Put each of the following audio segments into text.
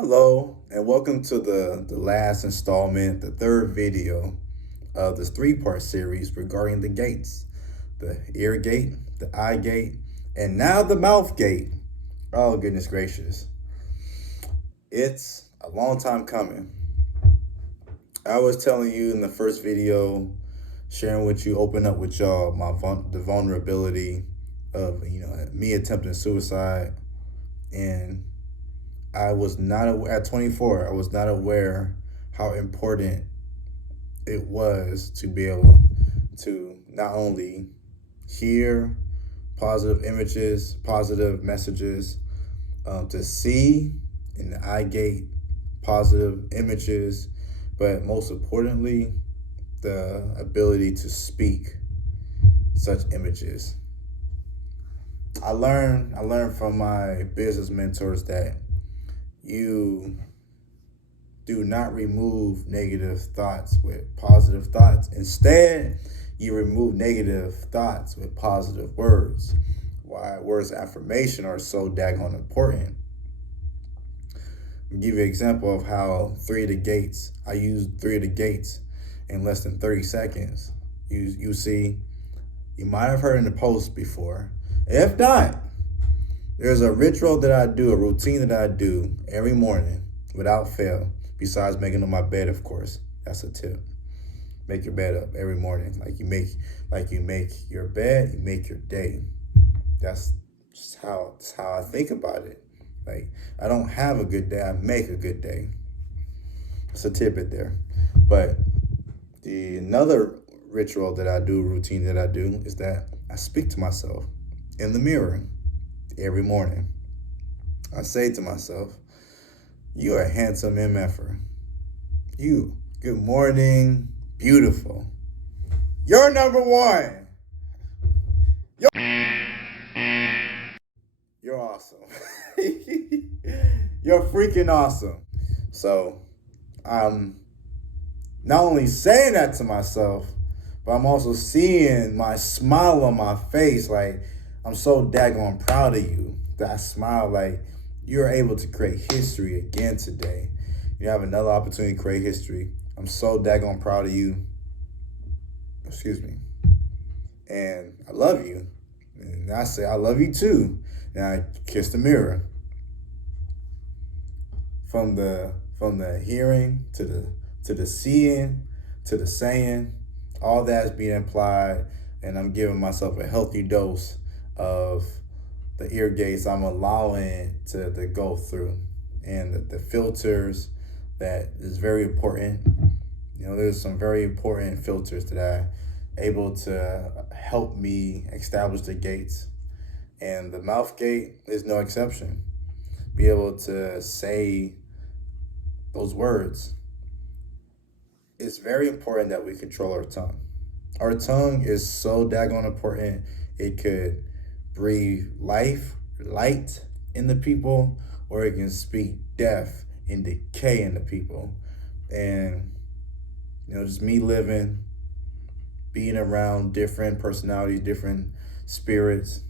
Hello, and welcome to the last installment, the third video of this three-part series regarding the gates, the ear gate, the eye gate, and now the mouth gate. Oh, goodness gracious. It's a long time coming. I was telling you in the first video, sharing with you, open up with y'all the vulnerability of me attempting suicide, and I was not aware, at 24. I was not aware how important it was to be able to not only hear positive images, positive messages, to see in the eye gate positive images, but most importantly, the ability to speak such images. I learned from my business mentors that you do not remove negative thoughts with positive thoughts. Instead, you remove negative thoughts with positive words. Why words of affirmation are so daggone important. I'll give you an example of how I used three of the gates in less than 30 seconds. You see, you might have heard in the post before. If not, there's a ritual that I do, a routine that I do every morning without fail, besides making up my bed, of course. That's a tip. Make your bed up every morning. Like you make your bed, you make your day. That's how I think about it. Like, I don't have a good day, I make a good day. It's a tidbit there. But another ritual that I do, routine that I do, is that I speak to myself in the mirror every morning. I say to myself, you are a handsome MFer. You, good morning, beautiful. You're number one. You're awesome. You're freaking awesome. So I'm not only saying that to myself, but I'm also seeing my smile on my face. Like, I'm so daggone proud of you that I smile. Like, you're able to create history again today. You have another opportunity to create history. I'm so daggone proud of you. Excuse me. And I love you. And I say, I love you too. And I kiss the mirror. From the hearing to the seeing to the saying, all that's being implied, and I'm giving myself a healthy dose of the ear gates I'm allowing to go through, and the filters that is very important. There's some very important filters that are able to help me establish the gates, and the mouth gate is no exception. Be able to say those words. It's very important that we control our tongue. Our tongue is so daggone important. It could breathe light in the people, or it can speak death and decay in the people. And just me living, being around different personalities, different spirits,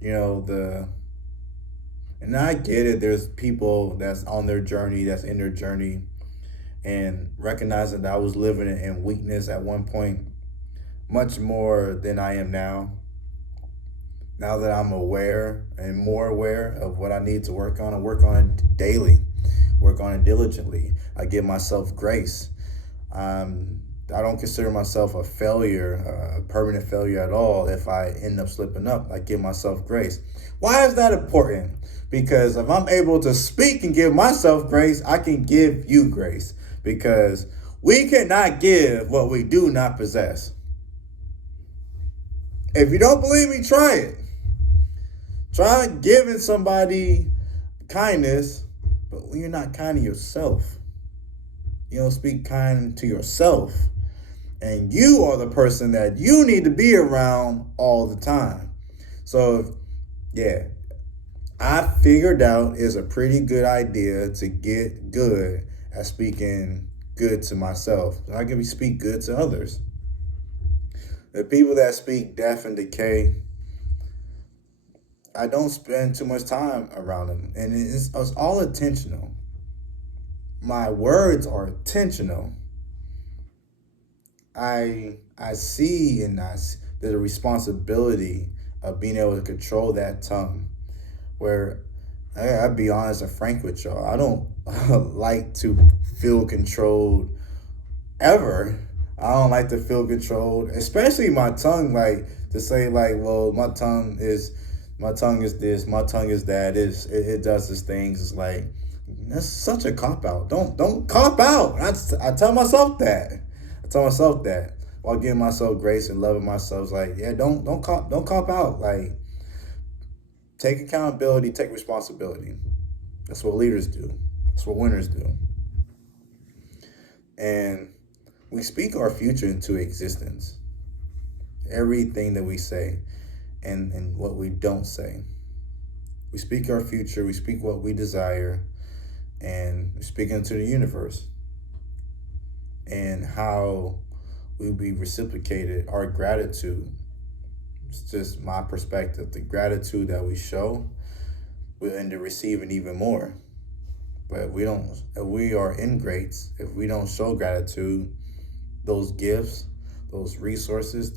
and I get it. There's people that's on their journey, that's in their journey, and recognizing that I was living in weakness at one point, much more than I am now. Now that I'm aware and more aware of what I need to work on, I work on it daily, work on it diligently. I give myself grace. I don't consider myself a failure, a permanent failure at all if I end up slipping up. I give myself grace. Why is that important? Because if I'm able to speak and give myself grace, I can give you grace. Because we cannot give what we do not possess. If you don't believe me, try it. Try giving somebody kindness, but when you're not kind to yourself, you don't speak kind to yourself. And you are the person that you need to be around all the time. So, yeah, I figured out it's a pretty good idea to get good at speaking good to myself. So I can speak good to others. The people that speak death and decay, I don't spend too much time around them. And it's all intentional. my words are intentional. I see there's a responsibility of being able to control that tongue. Where I'll be honest and frank with y'all, I don't like to feel controlled ever. I don't like to feel controlled, especially my tongue. Like to say like, well, my tongue is this, my tongue is that. It does these things. It's like that's such a cop out. Don't cop out. I tell myself that. I tell myself that while giving myself grace and loving myself. It's like yeah, don't cop out. Like take accountability, take responsibility. That's what leaders do. That's what winners do. And we speak our future into existence. Everything that we say and what we don't say. We speak our future, we speak what we desire, and we speak into the universe. And how we be reciprocated, our gratitude. It's just my perspective. The gratitude that we show, we'll end up receiving even more. But if we are ingrates, if we don't show gratitude, those gifts, those resources,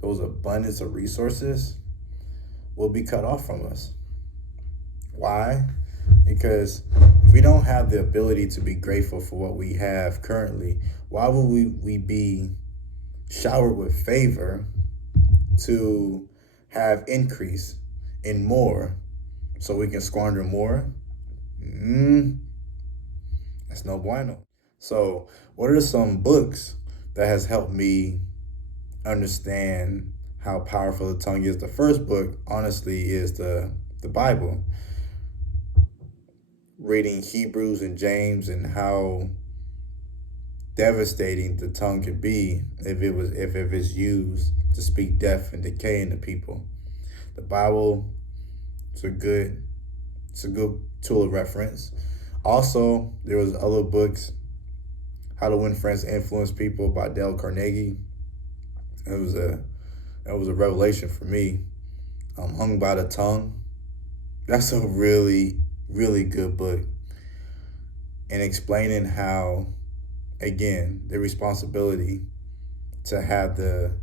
those abundance of resources will be cut off from us. Why? Because if we don't have the ability to be grateful for what we have currently, why would we be showered with favor to have increase in more so we can squander more? That's no bueno. So what are some books that has helped me understand how powerful the tongue is? The first book, honestly, is the Bible. Reading Hebrews and James and how devastating the tongue could be if it's used to speak death and decay into people. The Bible is a good tool of reference. Also, there was other books, How to Win Friends and Influence People by Dale Carnegie. That was a revelation for me. Hung by the Tongue. That's a really, really good book. And explaining how, again, the responsibility to have the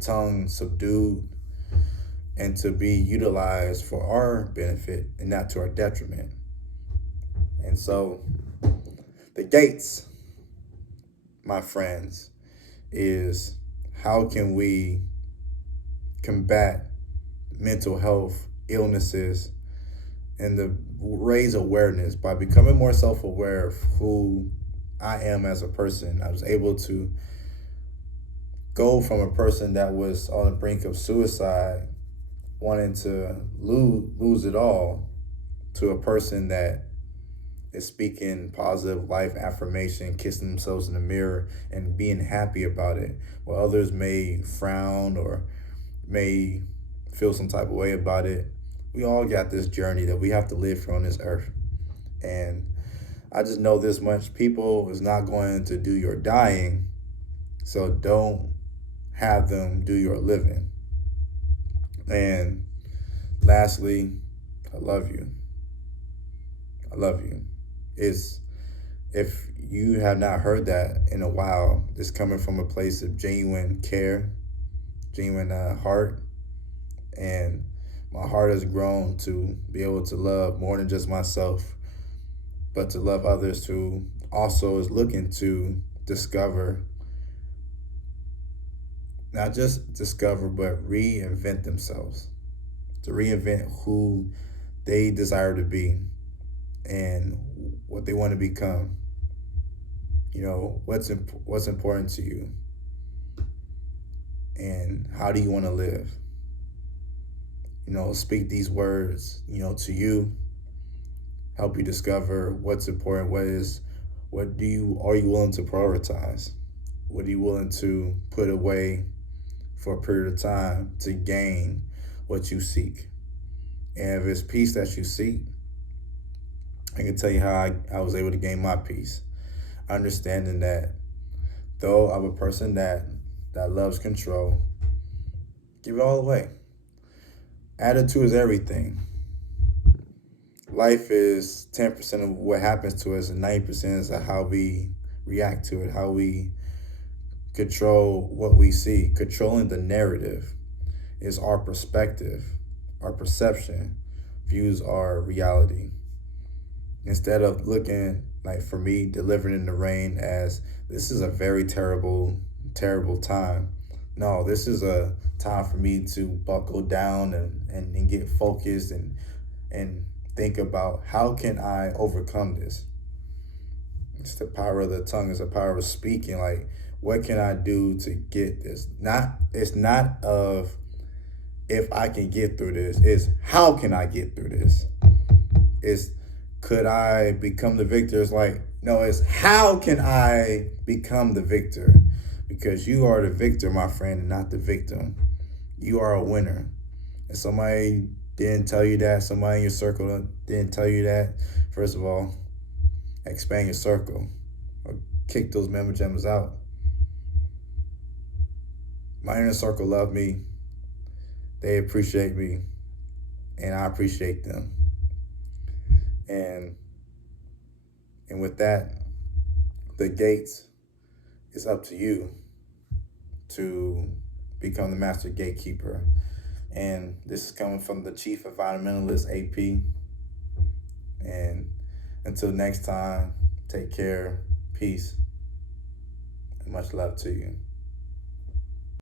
tongue subdued and to be utilized for our benefit and not to our detriment. And so the gates, my friends, is how can we combat mental health illnesses and to raise awareness by becoming more self-aware of who I am as a person. I was able to go from a person that was on the brink of suicide, wanting to lose it all, to a person that is speaking positive life affirmation, kissing themselves in the mirror and being happy about it, while others may frown or may feel some type of way about it. We all got this journey that we have to live here on this earth. And I just know this much: people is not going to do your dying, so don't have them do your living. And lastly, I love you. I love you. If you have not heard that in a while, it's coming from a place of genuine care, genuine heart. And my heart has grown to be able to love more than just myself, but to love others who also is looking to discover, not just discover, but reinvent themselves, to reinvent who they desire to be and what they want to become. You know, what's important to you and how do you want to live? You know, speak these words, you know, to you, help you discover what's important, are you willing to prioritize? What are you willing to put away for a period of time to gain what you seek? And if it's peace that you seek, I can tell you how I was able to gain my peace. Understanding that though I'm a person that loves control, give it all away. Attitude is everything. life is 10% of what happens to us, and 90% is how we react to it, how we control what we see. Controlling the narrative is our perspective, our perception, views our reality. Instead of looking, like for me, delivering in the rain as this is a very terrible, terrible time. No, this is a time for me to buckle down and get focused and think about how can I overcome this. It's the power of the tongue, it's the power of speaking. Like, what can I do to get this? It's not of if I can get through this, it's how can I get through this? It's could I become the victor? It's like, no, it's how can I become the victor? Because you are the victor, my friend, and not the victim. You are a winner. And somebody didn't tell you that, somebody in your circle didn't tell you that, first of all, expand your circle or kick those member gems out. My inner circle love me. They appreciate me, and I appreciate them. And with that, the gates is up to you to become the master gatekeeper. And this is coming from the Chief Environmentalist AP. And until next time, take care, peace, and much love to you.